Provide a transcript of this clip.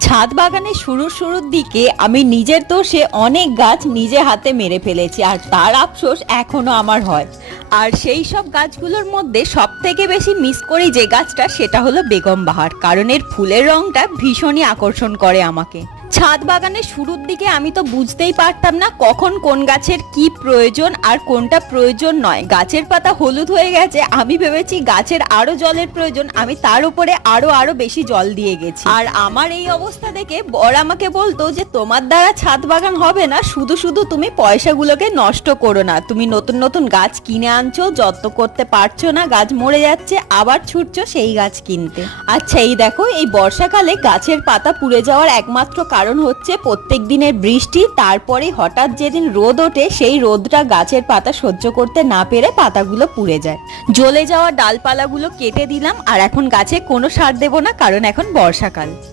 ছাদ বাগানে শুরুর শুরুর দিকে আমি নিজের দোষে অনেক গাছ নিজে হাতে মেরে ফেলেছি আর তার আফসোস এখনও আমার হয়। আর সেই সব গাছগুলোর মধ্যে সব থেকে বেশি মিস করি যে গাছটা, সেটা হলো বেগম বাহার। কারণ এর ফুলের রংটা ভীষণই আকর্ষণ করে আমাকে। ছাদ বাগানের শুরুর দিকে আমি তো বুঝতেই পারতাম না কখন কোন গাছের কি প্রয়োজন আর কোনটা প্রয়োজন নয়। গাছের পাতা হলুদ হয়ে গেছে, আমি ভেবেছি গাছের আরও জলের প্রয়োজন, আমি তার উপরে আরও আরও বেশি জল দিয়ে গেছি। আর আমার এই অবস্থা দেখে বর আমাকে বলতো যে, তোমার দ্বারা ছাদ বাগান হবে না, শুধু শুধু তুমি পয়সাগুলোকে নষ্ট করো না। তুমি নতুন নতুন গাছ কিনে আনছো, যত্ন করতে পারছ না, গাছ মরে যাচ্ছে, আবার ছুটছো সেই গাছ কিনতে। আচ্ছা এই দেখো, এই বর্ষাকালে গাছের পাতা পুড়ে যাওয়ার একমাত্র কারণ হচ্ছে প্রত্যেক দিনের বৃষ্টি, তারপরে হঠাৎ যেদিন রোদ ওঠে, সেই রোদটা গাছের পাতা সহ্য করতে না পেরে পাতাগুলো পুড়ে যায়। জ্বলে যাওয়া ডালপালাগুলো কেটে দিলাম, আর এখন গাছে কোনো সার দেব না, কারণ এখন বর্ষাকাল।